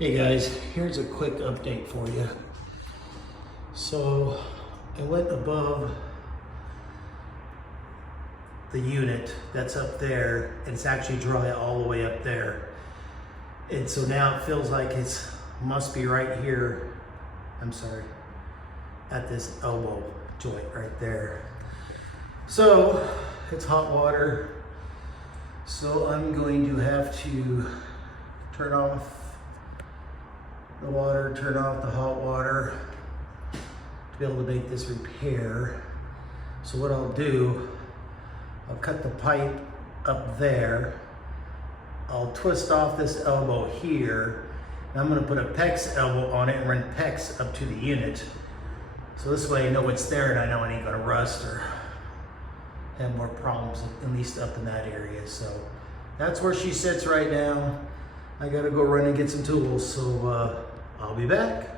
Hey guys, here's a quick update for you. So I went above the unit that's up there, and it's actually dry all the way up there. And so now it feels like it's must be right here. I'm sorry, at this elbow joint right there. So it's hot water. So I'm going to have to turn off the water, turn off the hot water to be able to make this repair. So what I'll do, I'll cut the pipe up there. I'll twist off this elbow here. And I'm gonna put a PEX elbow on it and run PEX up to the unit. So this way I know it's there and I know it ain't gonna rust or have more problems, at least up in that area. So that's where she sits right now. I gotta go run and get some tools, so I'll be back.